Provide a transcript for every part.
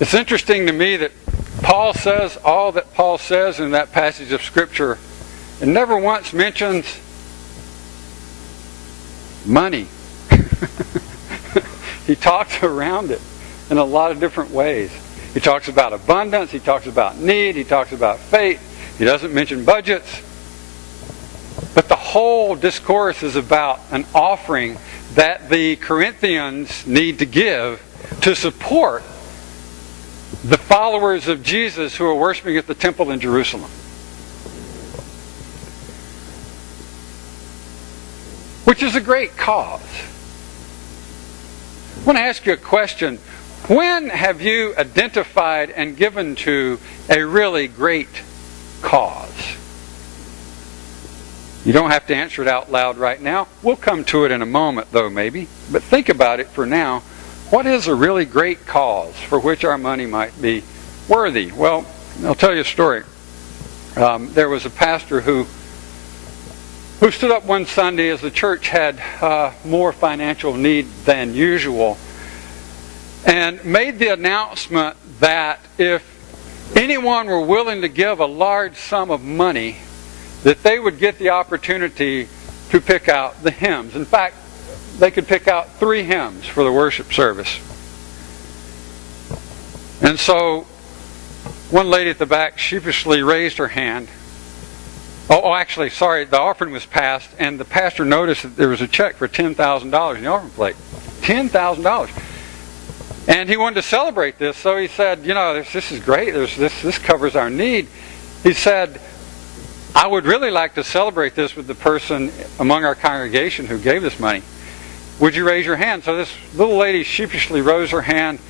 It's interesting to me that Paul says all that Paul says in that passage of Scripture and never once mentions money. He talks around it in a lot of different ways. He talks about abundance. He talks about need. He talks about faith. He doesn't mention budgets. But the whole discourse is about an offering that the Corinthians need to give to support the followers of Jesus who are worshiping at the temple in Jerusalem. Which is a great cause. I want to ask you a question. When have you identified and given to a really great cause? You don't have to answer it out loud right now. We'll come to it in a moment, though, maybe. But think about it for now. What is a really great cause for which our money might be worthy? Well, I'll tell you a story. There was a pastor who stood up one Sunday as the church had more financial need than usual and made the announcement that if anyone were willing to give a large sum of money, that they would get the opportunity to pick out the hymns. In fact, they could pick out 3 hymns for the worship service. And so one lady at the back sheepishly raised her hand. Actually, the offering was passed, and the pastor noticed that there was a check for $10,000 in the offering plate. $10,000. And he wanted to celebrate this, so he said, this is great. This covers our need. He said, I would really like to celebrate this with the person among our congregation who gave this money. Would you raise your hand? So this little lady sheepishly raised her hand,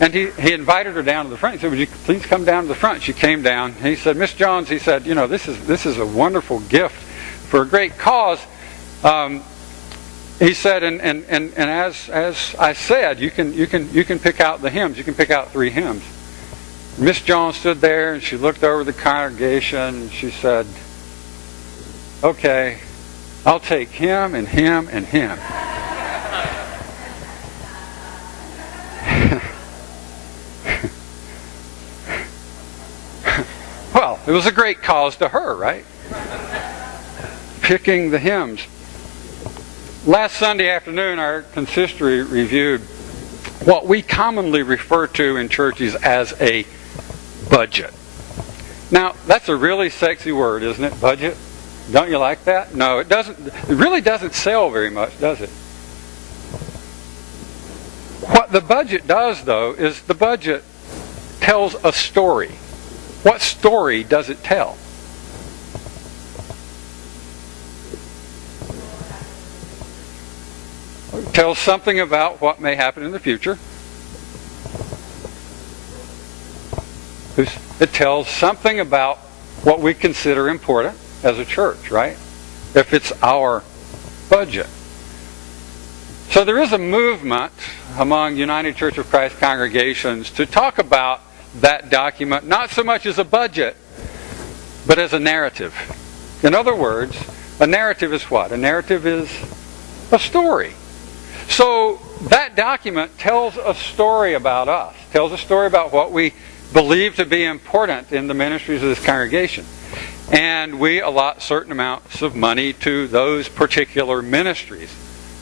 and he invited her down to the front. He said, would you please come down to the front? She came down. And he said, Miss Jones, he said, this is a wonderful gift for a great cause. He said, and as I said, you can pick out the hymns. You can pick out 3 hymns. Miss Jones stood there and she looked over the congregation and she said, okay, I'll take him and him and him. Well, it was a great cause to her, right? Picking the hymns. Last Sunday afternoon, our consistory reviewed what we commonly refer to in churches as a budget. Now, that's a really sexy word, isn't it? Budget? Don't you like that? No, it doesn't. It really doesn't sell very much, does it? What the budget does, though, is the budget tells a story. What story does it tell? It tells something about what may happen in the future. It tells something about what we consider important as a church, right? If it's our budget. So there is a movement among United Church of Christ congregations to talk about that document not so much as a budget, but as a narrative. In other words, a narrative is what? A narrative is a story. So that document tells a story about us, tells a story about what we believe to be important in the ministries of this congregation. And we allot certain amounts of money to those particular ministries.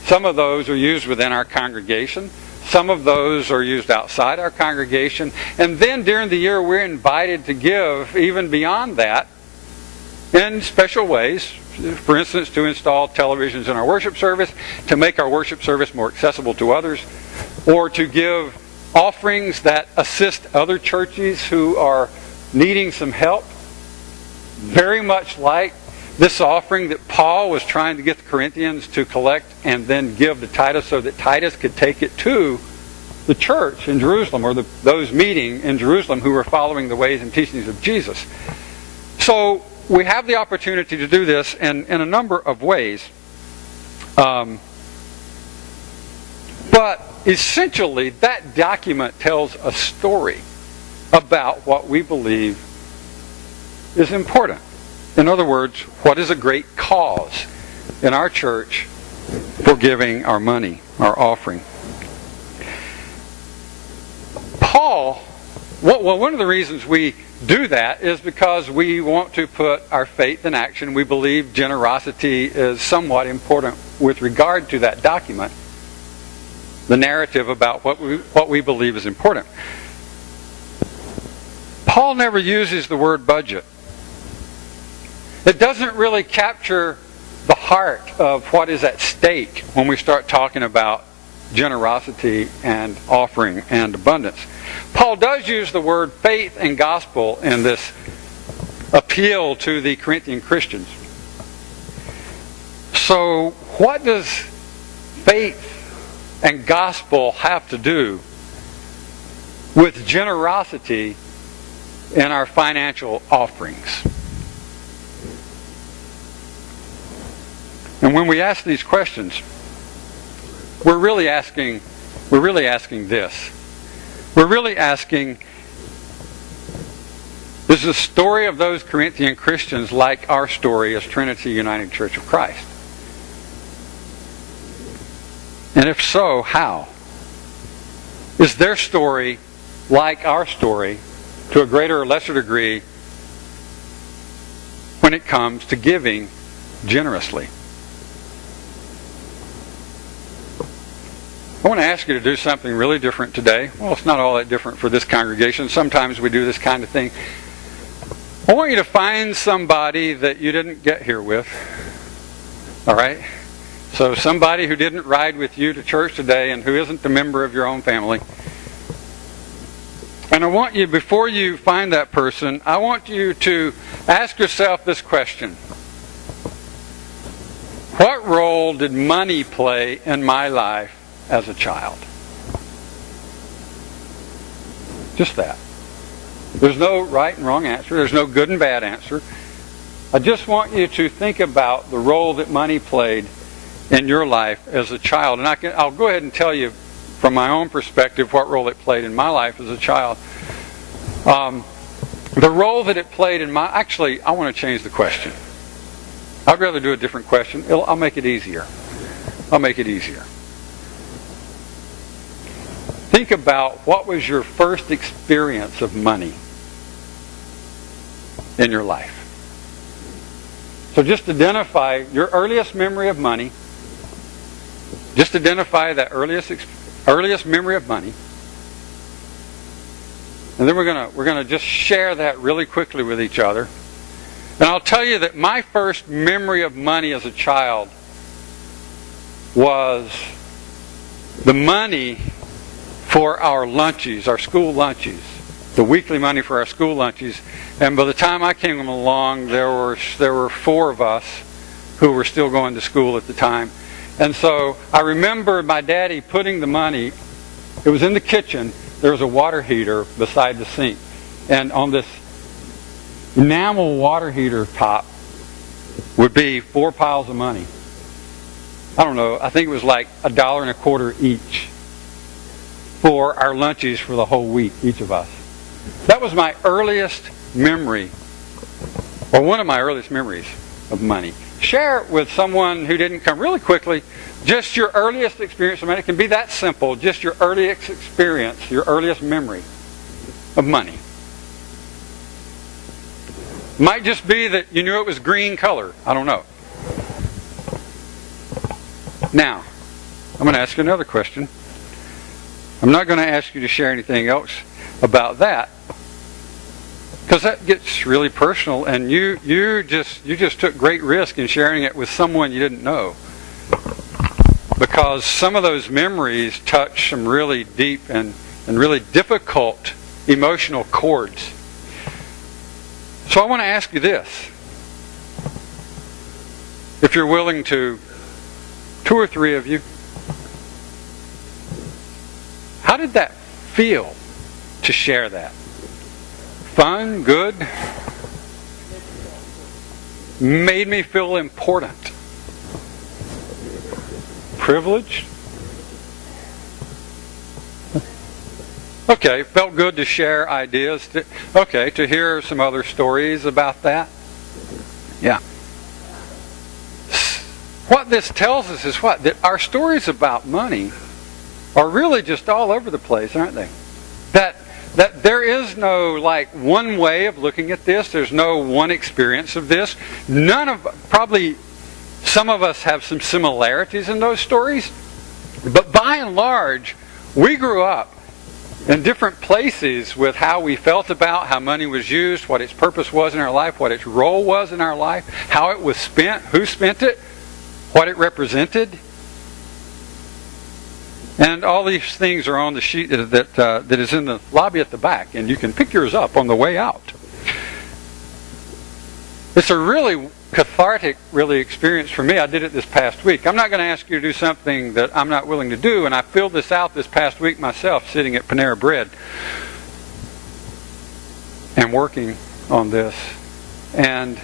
Some of those are used within our congregation. Some of those are used outside our congregation. And then during the year, we're invited to give even beyond that in special ways. For instance, to install televisions in our worship service, to make our worship service more accessible to others, or to give offerings that assist other churches who are needing some help. Very much like this offering that Paul was trying to get the Corinthians to collect and then give to Titus so that Titus could take it to the church in Jerusalem, or those meeting in Jerusalem who were following the ways and teachings of Jesus. So we have the opportunity to do this in a number of ways. But essentially, that document tells a story about what we believe is important. In other words, what is a great cause in our church for giving our money, our offering. Well, one of the reasons we do that is because we want to put our faith in action. We believe generosity is somewhat important with regard to that document, the narrative about what we believe is important. Paul never uses the word budget. It doesn't really capture the heart of what is at stake when we start talking about generosity and offering and abundance. Paul does use the word faith and gospel in this appeal to the Corinthian Christians. So what does faith and gospel have to do with generosity in our financial offerings? And when we ask these questions, we're really asking this. We're really asking, is the story of those Corinthian Christians like our story as Trinity United Church of Christ? And if so, how? Is their story like our story to a greater or lesser degree when it comes to giving generously? I want to ask you to do something really different today. Well, it's not all that different for this congregation. Sometimes we do this kind of thing. I want you to find somebody that you didn't get here with. All right? So somebody who didn't ride with you to church today and who isn't a member of your own family. And I want you, before you find that person, I want you to ask yourself this question. What role did money play in my life as a child? Just that. There's no right and wrong answer. There's no good and bad answer. I just want you to think about the role that money played in your life as a child. And I'll go ahead and tell you from my own perspective what role it played in my life as a child. The role that it played in my... Actually, I want to change the question. I'd rather do a different question. I'll make it easier. Think about what was your first experience of money in your life. So just identify your earliest memory of money. Just identify that earliest memory of money. And then we're gonna just share that really quickly with each other. And I'll tell you that my first memory of money as a child was the money for our lunches, our school lunches, the weekly money for our school lunches. And by the time I came along, there were 4 of us who were still going to school at the time. And so I remember my daddy putting the money, it was in the kitchen, there was a water heater beside the sink. And on this enamel water heater top would be 4 piles of money. I don't know, I think it was like $1.25 each for our lunches for the whole week, each of us. That was my earliest memory, or one of my earliest memories of money. Share it with someone who didn't come. Really quickly, just your earliest experience of money. It can be that simple, just your earliest experience, your earliest memory of money. Might just be that you knew it was green color. I don't know. Now, I'm going to ask you another question. I'm not going to ask you to share anything else about that, because that gets really personal, and you just took great risk in sharing it with someone you didn't know, because some of those memories touch some really deep and really difficult emotional chords. So I want to ask you this. If you're willing to, 2 or 3 of you, how did that feel to share that? Fun? Good? Made me feel important? Privileged? Okay, felt good to share ideas. To hear some other stories about that. Yeah. What this tells us is what? That our stories about money are really just all over the place, aren't they? that there is no like one way of looking at this. There's no one experience of this. Probably some of us have some similarities in those stories. But by and large, we grew up in different places with how we felt about how money was used, what its purpose was in our life, what its role was in our life, how it was spent, who spent it, what it represented. And all these things are on the sheet that is in the lobby at the back, and you can pick yours up on the way out. It's a really cathartic experience for me. I did it this past week. I'm not going to ask you to do something that I'm not willing to do, and I filled this out this past week myself, sitting at Panera Bread and working on this. And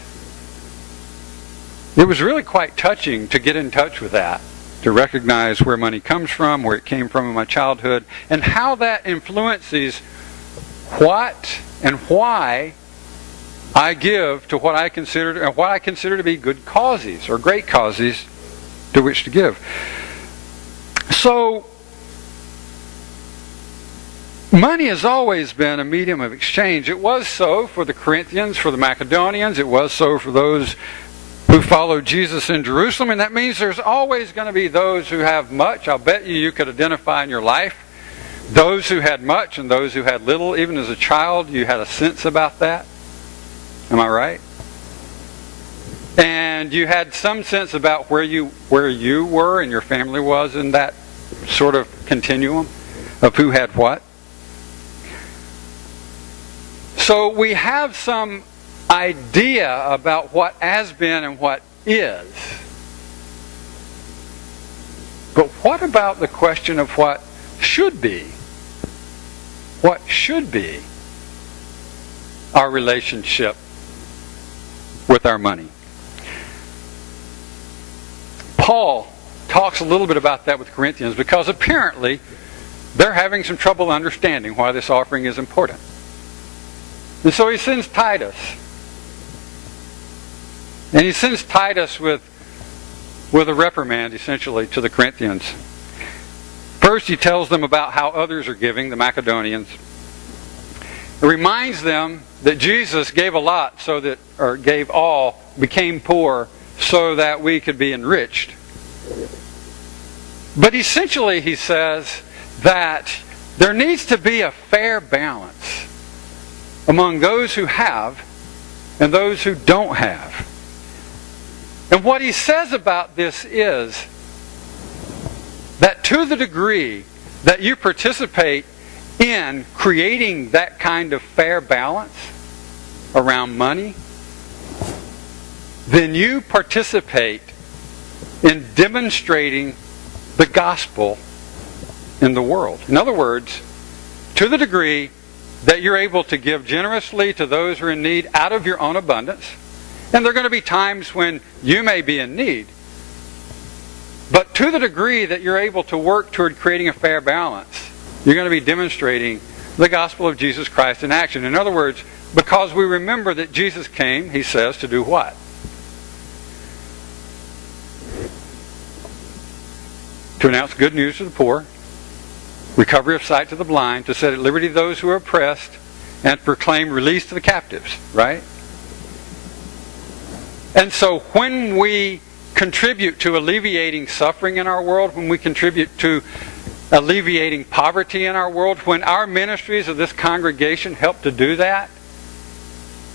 it was really quite touching to get in touch with that, to recognize where money comes from, where it came from in my childhood, and how that influences what and why I give to what I consider to be good causes or great causes to which to give. So, money has always been a medium of exchange. It was so for the Corinthians, for the Macedonians. It was so for those who followed Jesus in Jerusalem. And that means there's always going to be those who have much. I'll bet you could identify in your life those who had much and those who had little. Even as a child, you had a sense about that. Am I right? And you had some sense about where you were and your family was in that sort of continuum of who had what. So we have some idea about what has been and what is. But what about the question of what should be? What should be our relationship with our money? Paul talks a little bit about that with Corinthians because apparently they're having some trouble understanding why this offering is important. And so he sends Titus. And he sends Titus with a reprimand, essentially, to the Corinthians. First, he tells them about how others are giving, the Macedonians. It reminds them that Jesus gave a lot gave all, became poor, so that we could be enriched. But essentially, he says that there needs to be a fair balance among those who have and those who don't have. And what he says about this is that to the degree that you participate in creating that kind of fair balance around money, then you participate in demonstrating the gospel in the world. In other words, to the degree that you're able to give generously to those who are in need out of your own abundance, and there are going to be times when you may be in need, but to the degree that you're able to work toward creating a fair balance, you're going to be demonstrating the gospel of Jesus Christ in action. In other words, because we remember that Jesus came, he says, to do what? To announce good news to the poor, recovery of sight to the blind, to set at liberty those who are oppressed, and to proclaim release to the captives, right? And so when we contribute to alleviating suffering in our world, when we contribute to alleviating poverty in our world, when our ministries of this congregation help to do that,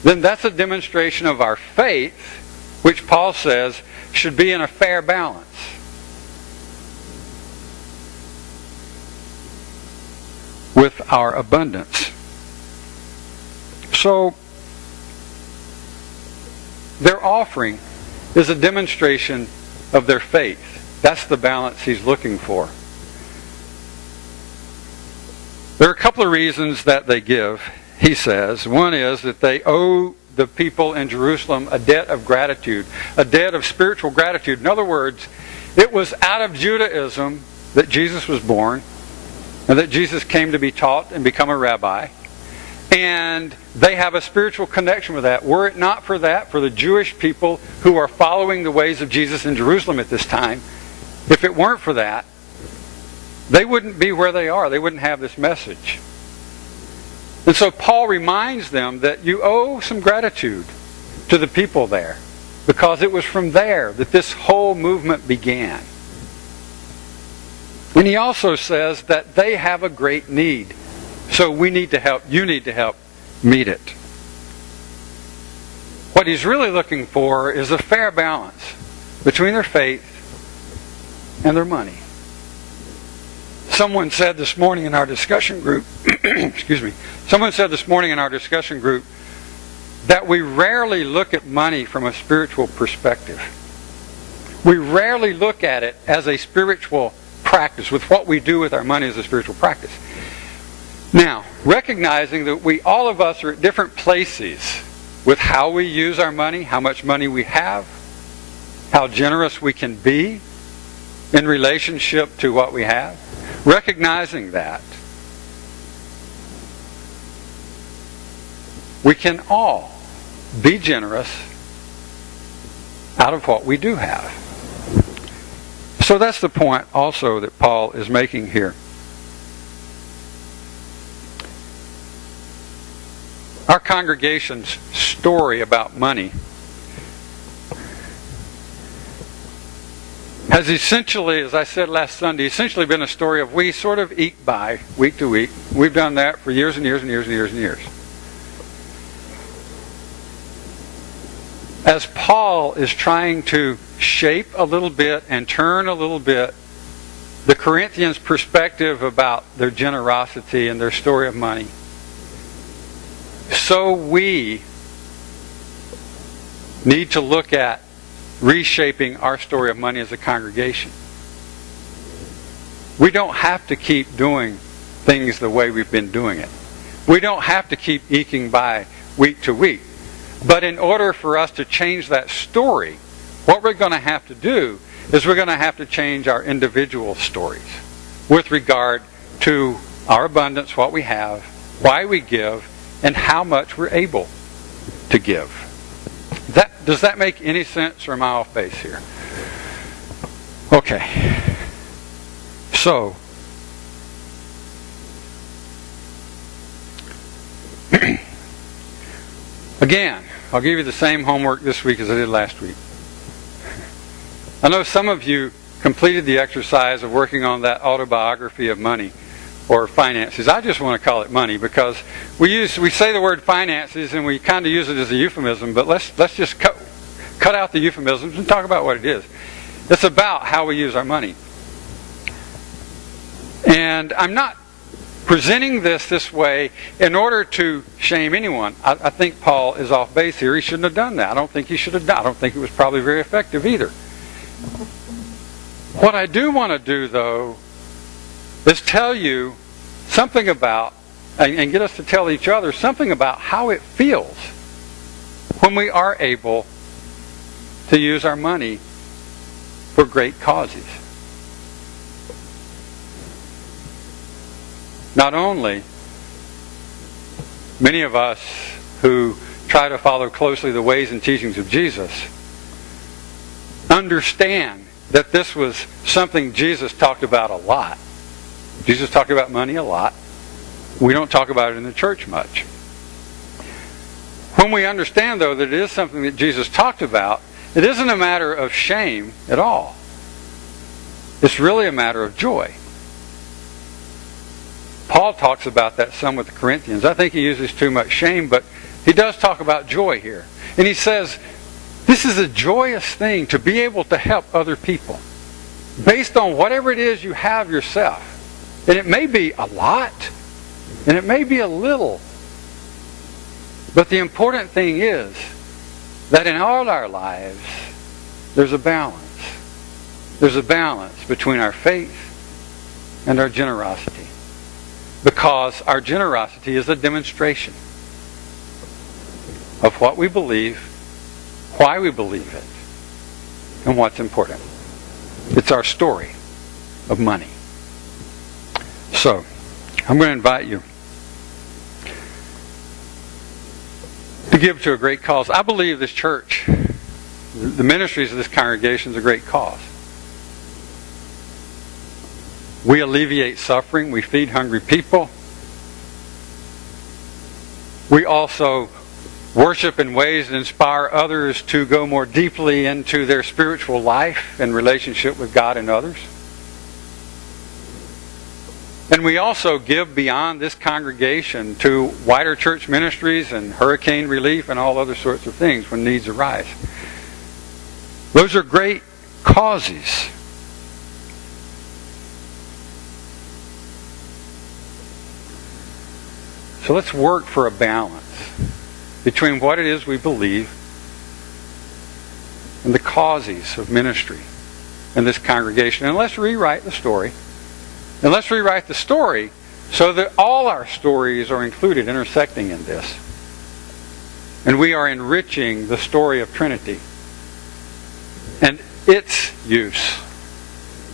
then that's a demonstration of our faith, which Paul says should be in a fair balance. With our abundance. So, their offering is a demonstration of their faith. That's the balance he's looking for. There are a couple of reasons that they give, he says. One is that they owe the people in Jerusalem a debt of gratitude, a debt of spiritual gratitude. In other words, it was out of Judaism that Jesus was born, and that Jesus came to be taught and become a rabbi. And they have a spiritual connection with that. Were it not for that, for the Jewish people who are following the ways of Jesus in Jerusalem at this time, if it weren't for that, they wouldn't be where they are. They wouldn't have this message. And so Paul reminds them that you owe some gratitude to the people there, because it was from there that this whole movement began. And he also says that they have a great need. So we need to help, you need to help meet it. What he's really looking for is a fair balance between their faith and their money. Someone said this morning in our discussion group, excuse me, someone said this morning in our discussion group that we rarely look at money from a spiritual perspective. We rarely look at it as a spiritual practice, with what we do with our money as a spiritual practice. Now, recognizing that all of us are at different places with how we use our money, how much money we have, how generous we can be in relationship to what we have, recognizing that, we can all be generous out of what we do have. So that's the point also that Paul is making here. Our congregation's story about money has essentially, as I said last Sunday, essentially been a story of we sort of eke by week to week. We've done that for years and years and years and years and years. As Paul is trying to shape a little bit and turn a little bit the Corinthians' perspective about their generosity and their story of money, so we need to look at reshaping our story of money as a congregation. We don't have to keep doing things the way we've been doing it. We don't have to keep eking by week to week. But in order for us to change that story, what we're going to have to do is we're going to have to change our individual stories with regard to our abundance, what we have, why we give, and how much we're able to give. Does that make any sense, or am I off base here? Okay. So, again, I'll give you the same homework this week as I did last week. I know some of you completed the exercise of working on that autobiography of money or finances. I just want to call it money because we say the word finances and we kind of use it as a euphemism, but let's just cut out the euphemisms and talk about what it is. It's about how we use our money. And I'm not presenting this way in order to shame anyone. I think Paul is off base here. He shouldn't have done that. I don't think he should have done. I don't think it was probably very effective either. What I do want to do, though, is tell you something about, and get us to tell each other something about how it feels when we are able to use our money for great causes. Not only many of us who try to follow closely the ways and teachings of Jesus understand that this was something Jesus talked about a lot. Jesus talked about money a lot. We don't talk about it in the church much. When we understand, though, that it is something that Jesus talked about, it isn't a matter of shame at all. It's really a matter of joy. Paul talks about that some with the Corinthians. I think he uses too much shame, but he does talk about joy here. And he says, this is a joyous thing to be able to help other people based on whatever it is you have yourself. And it may be a lot, and it may be a little. But the important thing is that in all our lives, there's a balance. There's a balance between our faith and our generosity. Because our generosity is a demonstration of what we believe, why we believe it, and what's important. It's our story of money. So, I'm going to invite you to give to a great cause. I believe this church, the ministries of this congregation, is a great cause. We alleviate suffering. We feed hungry people. We also worship in ways that inspire others to go more deeply into their spiritual life and relationship with God and others. And we also give beyond this congregation to wider church ministries and hurricane relief and all other sorts of things when needs arise. Those are great causes. So let's work for a balance between what it is we believe and the causes of ministry in this congregation. And let's rewrite the story. And let's rewrite the story so that all our stories are included, intersecting in this. And we are enriching the story of Trinity and its use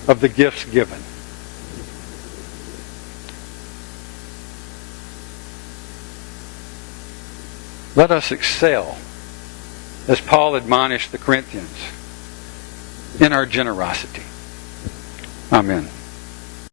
of the gifts given. Let us excel, as Paul admonished the Corinthians, in our generosity. Amen.